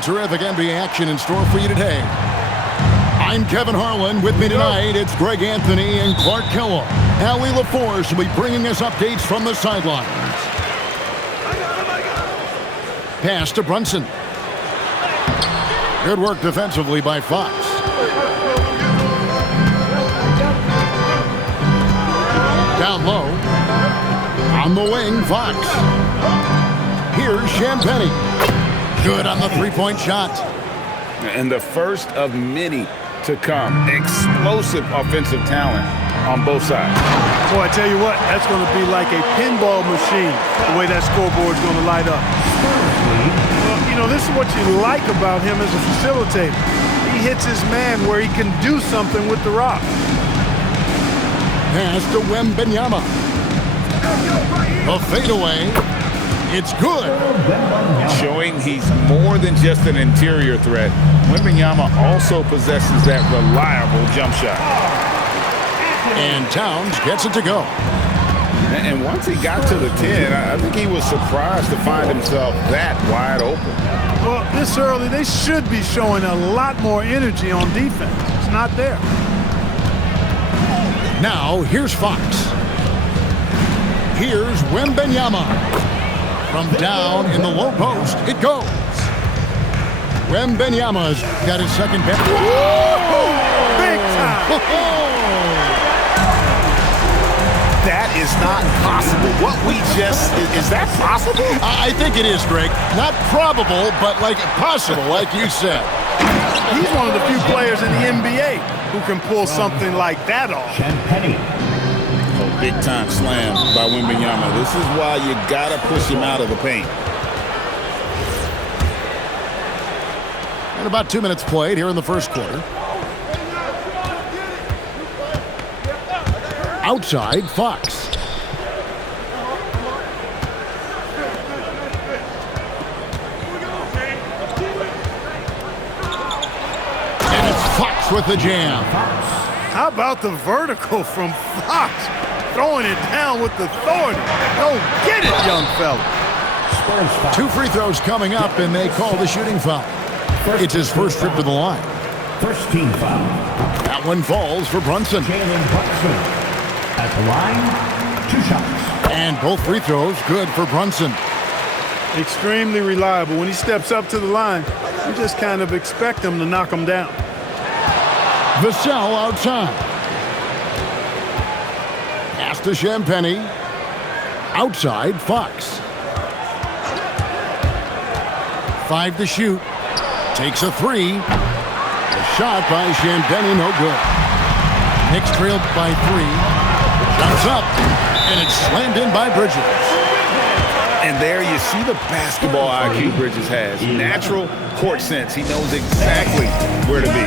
Some terrific NBA action in store for you today. I'm Kevin Harlan. With me tonight, it's Greg Anthony and Clark Kellogg. Allie LaForce will be bringing us updates from the sidelines. Pass to Brunson. Good work defensively by Fox. Down low. On the wing, Fox. Here's Champagnie. Good on the three-point shot. And the first of many to come. Explosive offensive talent on both sides. Boy, I tell you what, that's going to be like a pinball machine, the way that scoreboard's going to light up. Well, you know, this is what you like about him as a facilitator. He hits his man where he can do something with the rock. Pass to Wembanyama. A fadeaway. It's good. Showing he's more than just an interior threat. Wembanyama also possesses that reliable jump shot. And Towns gets it to go. And once he got to the 10, I think he was surprised to find himself that wide open. Well, this early, they should be showing a lot more energy on defense. It's not there. Now, here's Fox. Here's Wembanyama. From down in the low post, it goes. Wembanyama's got his second pass. Big time. That is not possible. What we just, is that possible? I think it is, Greg. Not probable, but like possible, like you said. He's one of the few players in the NBA who can pull something like that off. Big-time slam by Wembanyama. This is why you got to push him out of the paint. And about 2 minutes played here in the first quarter. Outside, Fox. And it's Fox with the jam. How about the vertical from Fox? Throwing it down with authority. Go get it, young fella. 2 free throws coming up, and they call the shooting foul. It's his first trip to the line. First team foul. That one falls for Brunson. Jalen Brunson at the line. 2 shots. And both free throws good for Brunson. Extremely reliable. When he steps up to the line, you just kind of expect him to knock him down. Vassell outside. Pass to Champagnie. Outside, Fox. 5 to shoot. Takes a 3. The shot by Champagnie, no good. Knicks trailed by 3. Shots up. And it's slammed in by Bridges. And there you see the basketball IQ Bridges has. Natural court sense. He knows exactly where to be.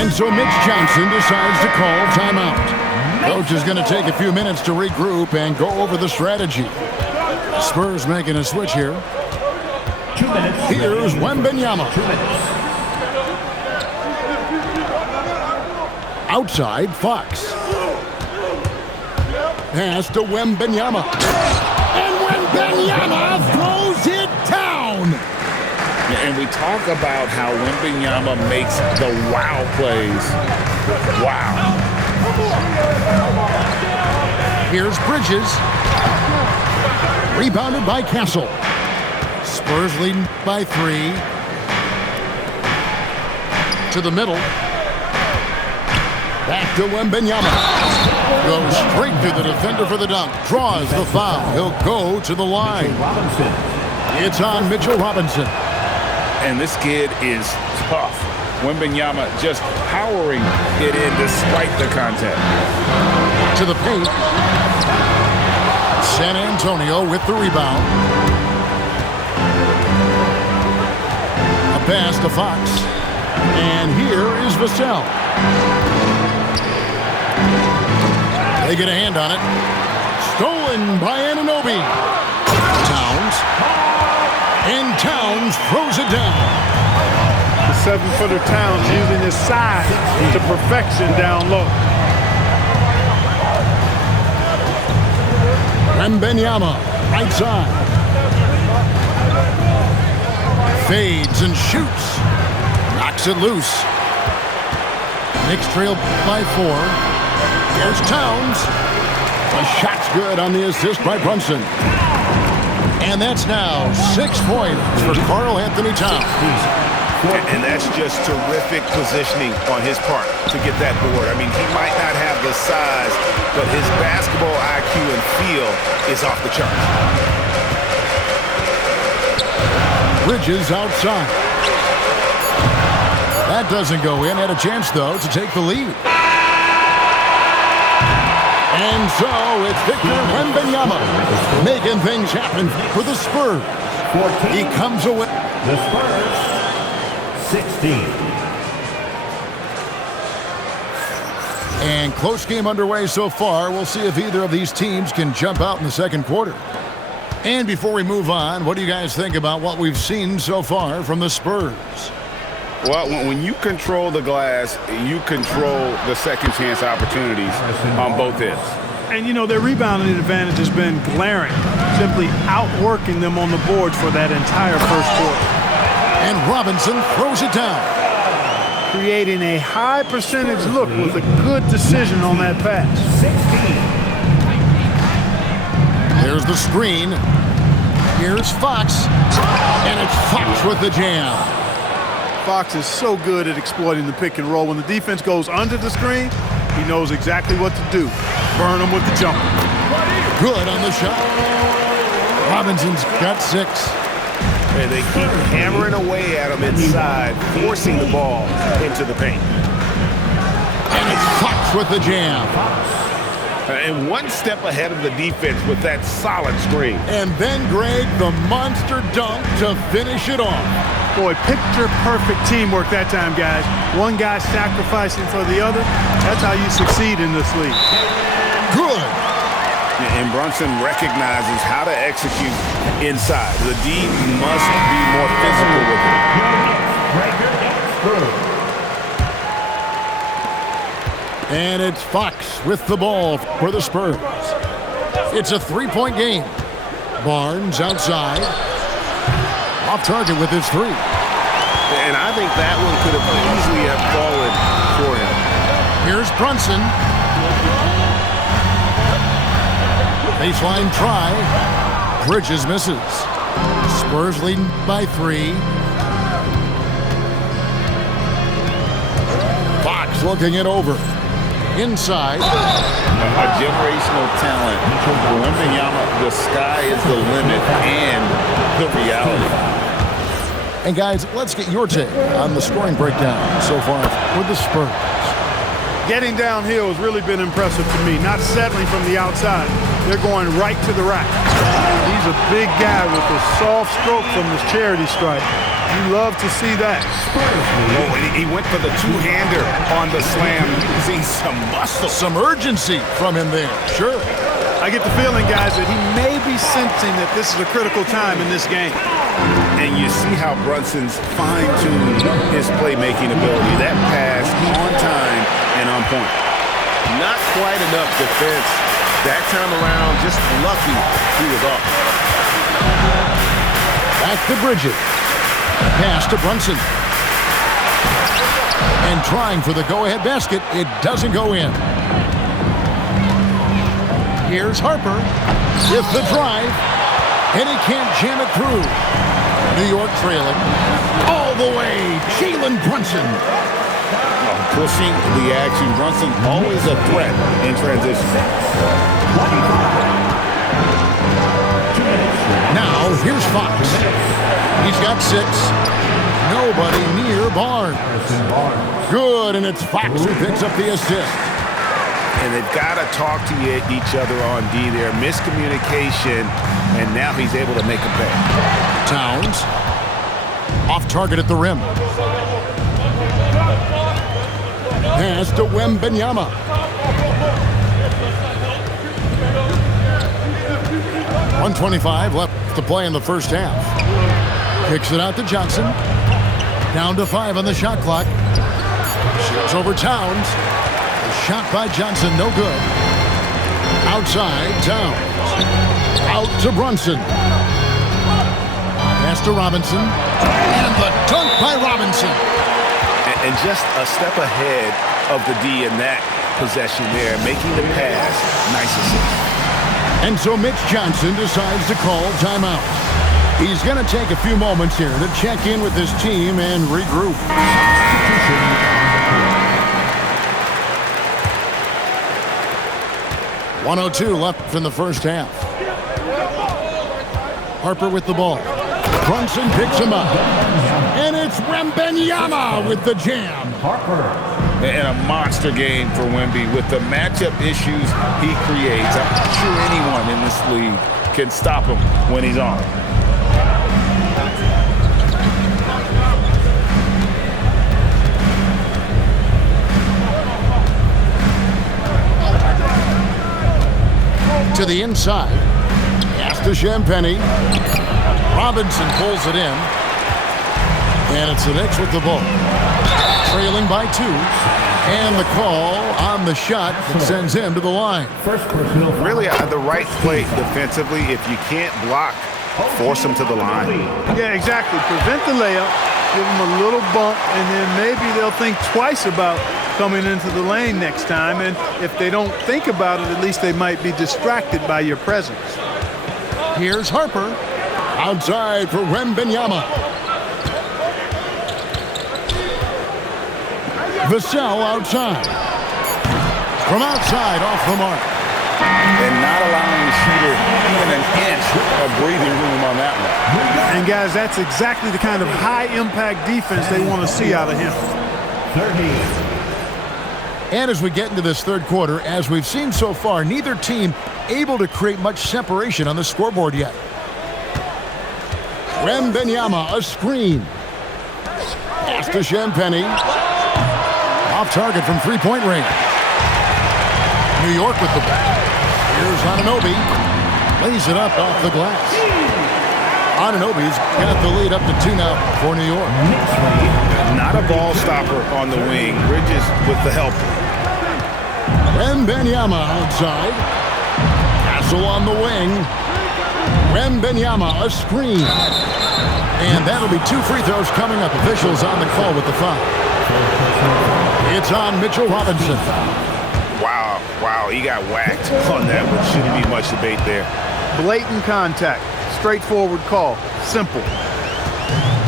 And so Mitch Johnson decides to call timeout. Coach is going to take a few minutes to regroup and go over the strategy. Spurs making a switch here. 2 minutes. Here's Wembanyama. 2 minutes. Outside, Fox. Pass to Wembanyama. And Wembanyama throws it down. And we talk about how Wembanyama makes the wow plays. Wow. Here's Bridges. Rebounded by Castle. Spurs leading by 3. To the middle. Back to Wembanyama. Goes straight to the defender for the dunk. Draws the foul. He'll go to the line. It's on Mitchell Robinson. And this kid is tough. Wembanyama just powering it in despite the contact. To the paint. San Antonio with the rebound. A pass to Fox. And here is Vassell. They get a hand on it. Stolen by Anunoby. Towns. And Towns throws it down. The 7-footer Towns using his size to perfection down low. Wembanyama, right side. Fades and shoots. Knocks it loose. Knicks trail by 4. Here's Towns. The shot's good on the assist by Brunson. And that's now 6 points for Karl Anthony Towns. And that's just terrific positioning on his part to get that board. I mean, he might not have the size, but his basketball IQ and feel is off the charts. Bridges outside. That doesn't go in. Had a chance, though, to take the lead. And so it's Victor Wembanyama making things happen for the Spurs. He comes away. The Spurs, 16. And close game underway so far. We'll see if either of these teams can jump out in the second quarter. And before we move on, what do you guys think about what we've seen so far from the Spurs? Well, when you control the glass, you control the second chance opportunities on both ends. And, you know, their rebounding advantage has been glaring, simply outworking them on the boards for that entire first quarter. And Robinson throws it down. Creating a high percentage look with a good decision on that pass. 16. There's the screen. Here's Fox. And it's Fox with the jam. Fox is so good at exploiting the pick and roll. When the defense goes under the screen, he knows exactly what to do. Burn him with the jumper. Good on the shot. Robinson's got 6. And they keep hammering away at him inside, forcing the ball into the paint. And it's Fox with the jam. And one step ahead of the defense with that solid screen. And then Greg, the monster dunk to finish it off. Boy, picture-perfect teamwork that time, guys. One guy sacrificing for the other. That's how you succeed in this league. Good. And Brunson recognizes how to execute inside. The D must be more physical with it. And it's Fox with the ball for the Spurs. It's a 3-point game. Barnes outside. Off target with his 3. And I think that one could have easily have fallen for him. Here's Brunson. Baseline try. Bridges misses. Spurs leading by 3. Fox looking it over. Inside. A generational talent. Wembanyama, the sky is the limit and the reality. And guys, let's get your take on the scoring breakdown so far with the Spurs. Getting downhill has really been impressive to me. Not settling from the outside. They're going right to the rack. He's a big guy with a soft stroke from his charity stripe. You love to see that. Oh, he went for the two-hander on the slam. You can see some muscle. Some urgency from him there. Sure. I get the feeling, guys, that he may be sensing that this is a critical time in this game. And you see how Brunson's fine-tuned his playmaking ability. That pass on time and on point. Not quite enough defense. That time around, just lucky he was off. Back to Bridges. Pass to Brunson. And trying for the go-ahead basket. It doesn't go in. Here's Harper with the drive. And he can't jam it through. New York trailing. All the way, Jalen Brunson. Pushing the action. Brunson always a threat in transition. Now, here's Fox. He's got 6. Nobody near Barnes. Good, and it's Fox who picks up the assist. And they've got to talk to each other on D there. Miscommunication, and now he's able to make a pay. Towns. Off target at the rim. Pass to Wembanyama. .125 left to play in the first half. Kicks it out to Johnson. Down to 5 on the shot clock. Shoots over Towns. A shot by Johnson, no good. Outside, Towns. Out to Brunson. Pass to Robinson. And the dunk by Robinson. And just a step ahead of the D in that possession there, making the pass nice and safe. And so Mitch Johnson decides to call timeout. He's going to take a few moments here to check in with his team and regroup. 1:02 left in the first half. Harper with the ball. Brunson picks him up. And it's Wembanyama with the jam. Harper. And a monster game for Wemby with the matchup issues he creates. I'm not sure anyone in this league can stop him when he's on. To the inside. Pass to Champagnie. Robinson pulls it in. And it's the Knicks with the ball. Trailing by 2. And the call on the shot that sends him to the line. First personal. Really the right play defensively. If you can't block, force him to the line. Yeah, exactly. Prevent the layup, give them a little bump, and then maybe they'll think twice about coming into the lane next time. And if they don't think about it, at least they might be distracted by your presence. Here's Harper. Outside for Wembanyama. Vassell outside. From outside off the mark. And not allowing the shooter even an inch of breathing room on that one. And guys, that's exactly the kind of high-impact defense they want to see out of him. 30. And as we get into this third quarter, as we've seen so far, neither team able to create much separation on the scoreboard yet. Wembanyama, a screen. Pass to Champagnie. Off target from three-point range. New York with the ball. Here's Anunoby. Lays it up off the glass. Anunoby's got the lead up to 2 now for New York. Not a ball stopper on the wing. Bridges with the help. Wembanyama outside. Castle on the wing. Wembanyama, a screen. And that'll be 2 free throws coming up. Officials on the call with the foul. It's on Mitchell Robinson. Wow, he got whacked on that one. Shouldn't be much debate there. Blatant contact. Straightforward call. Simple.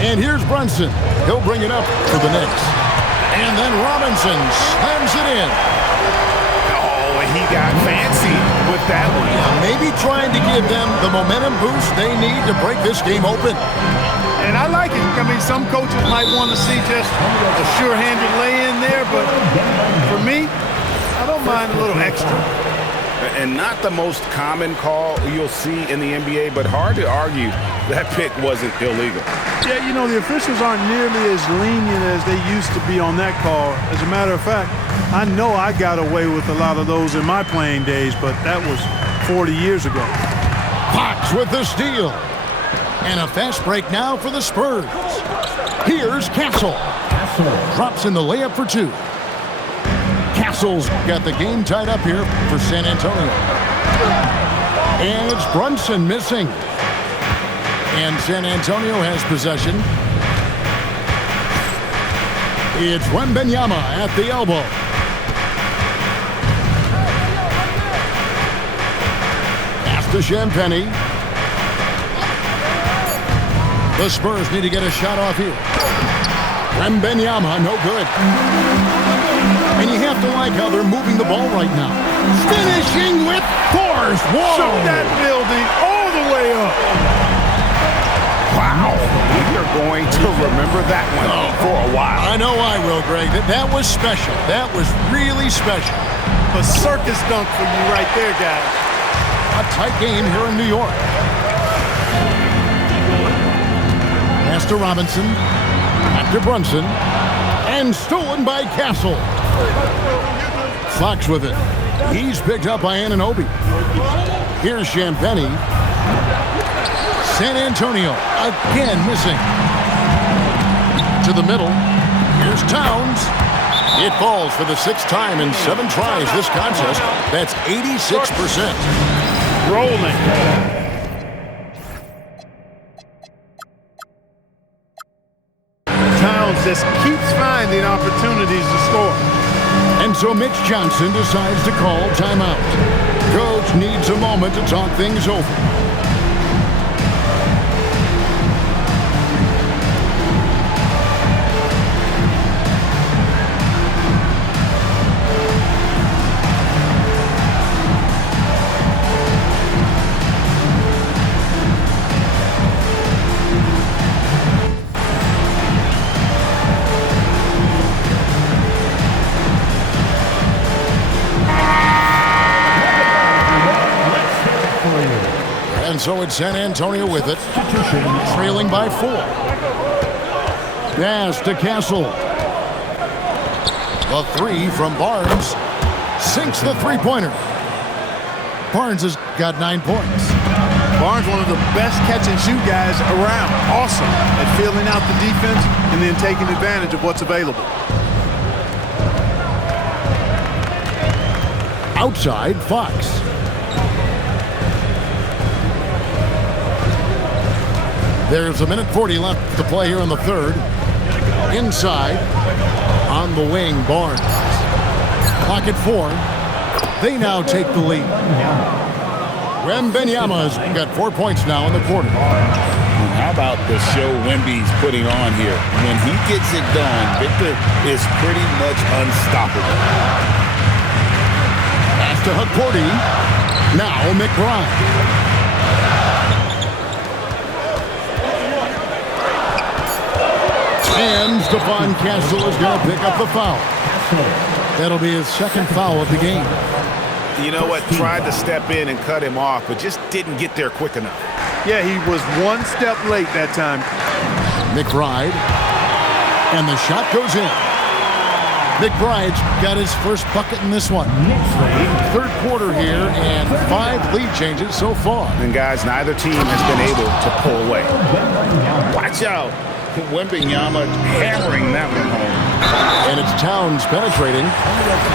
And here's Brunson. He'll bring it up for the Knicks. And then Robinson slams it in. Oh, and he got fancy with that one. Maybe trying to give them the momentum boost they need to break this game open. And I like it. I mean, some coaches might want to see just a sure-handed lay-in there, but for me, I don't mind a little extra. And not the most common call you'll see in the NBA, but hard to argue that pick wasn't illegal. Yeah, you know, the officials aren't nearly as lenient as they used to be on that call. As a matter of fact, I know I got away with a lot of those in my playing days, but that was 40 years ago. Fox with the steal. And a fast break now for the Spurs. Here's Castle. Drops in the layup for 2. Castle's got the game tied up here for San Antonio. And it's Brunson missing. And San Antonio has possession. It's Wembanyama at the elbow. Pass to Champagnie. The Spurs need to get a shot off here. Wembanyama, no good. And you have to like how they're moving the ball right now. Finishing with force. Whoa! Shoot that building all the way up. Wow. You're going to remember that one for a while. I know I will, Greg. That was special. That was really special. A circus dunk for you right there, guys. A tight game here in New York. Pass to Robinson. Back to Brunson. And stolen by Castle. Fox with it. He's picked up by Anunoby. Here's Champagnie. San Antonio again missing. To the middle. Here's Towns. It falls for the 6th time in 7 tries this contest. That's 86%. Rolling. Towns just keeps finding opportunities to score. And so Mitch Johnson decides to call timeout. Coach needs a moment to talk things over. And so it's San Antonio with it, trailing by 4. Pass to Castle. The 3 from Barnes. Sinks the three-pointer. Barnes has got 9 points. Barnes, one of the best catch-and-shoot guys around. Awesome at filling out the defense and then taking advantage of what's available. Outside, Fox. There's a minute 40 left to play here in the third. Inside, on the wing, Barnes. Clock at 4. They now take the lead. Wembanyama's got 4 points now in the quarter. How about the show Wemby's putting on here? When he gets it done, Victor is pretty much unstoppable. Pass to Hukporti. Now McBride. And Stephon Castle is going to pick up the foul. That'll be his second foul of the game. You know what? Tried to step in and cut him off, but just didn't get there quick enough. Yeah, he was one step late that time. McBride. And the shot goes in. McBride's got his first bucket in this one. Third quarter here and 5 lead changes so far. And guys, neither team has been able to pull away. Watch out. Wembanyama hammering that one home. And it's Towns penetrating.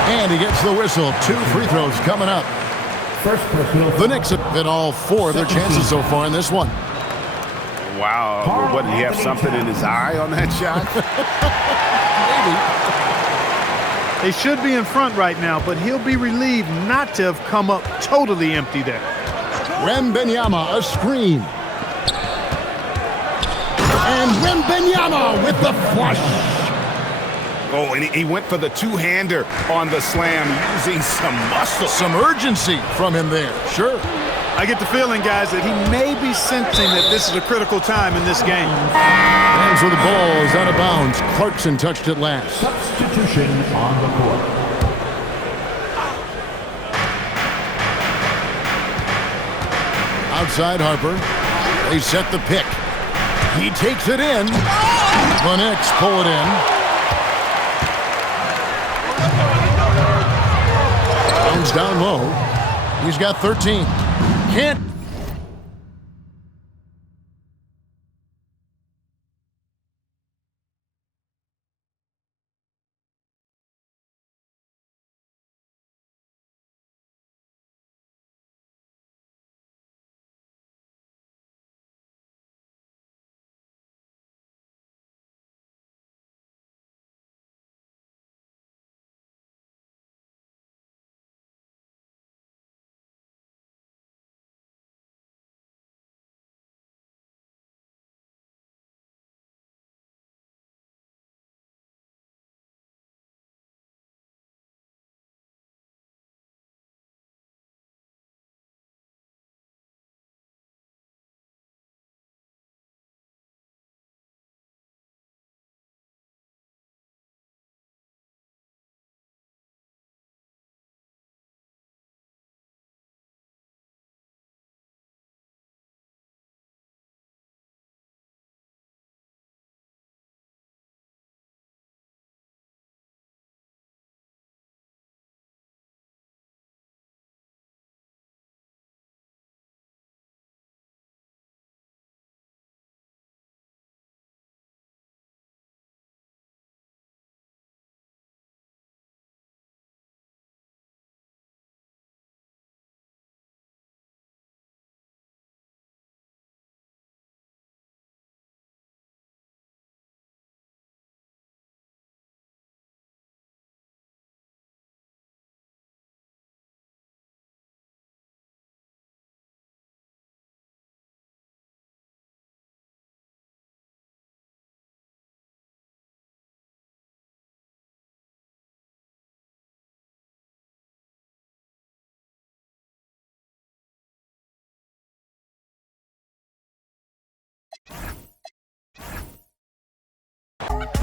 And he gets the whistle. 2 free throws coming up. The Knicks have been all 4 of their chances so far in this one. Wow. What, did he have something in his eye on that shot? Maybe. They should be in front right now, but he'll be relieved not to have come up totally empty there. Wembanyama, a screen. And Wembanyama with the flush. Oh, and he went for the two-hander on the slam, using some muscle. Some urgency from him there, sure. I get the feeling, guys, that he may be sensing that this is a critical time in this game. And so the ball is out of bounds. Clarkson touched it last. Substitution on the court. Outside Harper. They set the pick. He takes it in. The Knicks pull it in. Jones down low. He's got 13. Can't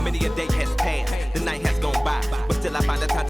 Many a day has passed, the night has gone by, but still I find the time